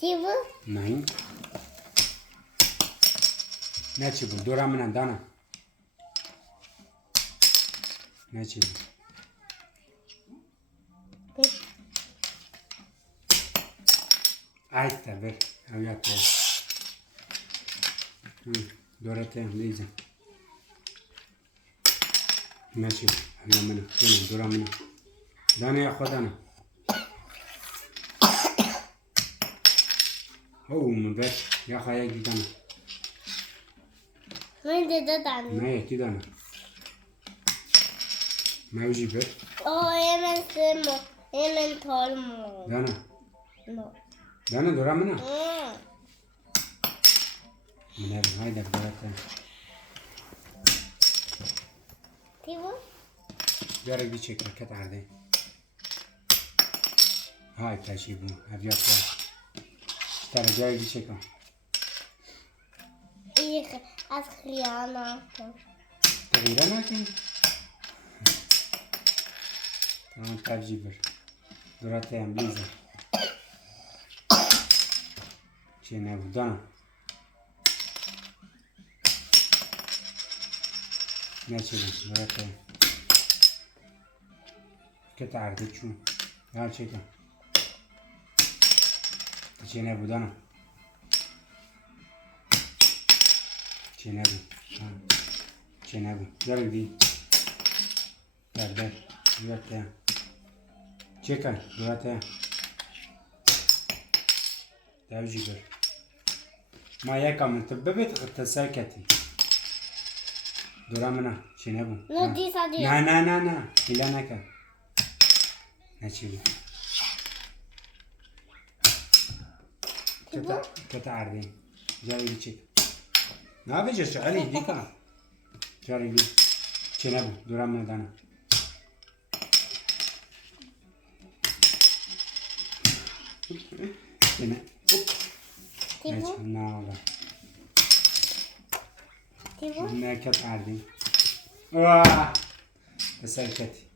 چی بود؟ نه نه چی بود دورم منم دانا نه چی بود آیسته بر اویات بر دورته هم لیزم نه چی بود اویا منم دورم منم دانا یا خودانم او من بر یا خواهی دیدانم من دادم. نه یکی دانم موجی بر من سمو من تالمو دانا نه دانا دورم منم من هایده دورته چی بود؟ جارك دي شكل كت عادي هاي تاشيبو هبيات ترى جارك دي شكل از خیانت تغييرا لكن تمام تجيبر دوراتي امبليزا شينا بدانا ماشي دوراتي كت عادي شو هاي شكل شينا بدانا چنبو جارك دي در دوراتي چکن دوراتي تجيبر ما يكمل تببت تساكتي دورامنا چنبو نه دی سادی نه هیلا نکن نچیبو كتا عردين جاري دي چك نه بجش علي ديكا جاري دي چنبو دورامنا دانا چنه چی بود؟ نه چی بود؟ نه كت عردين واه تساكتي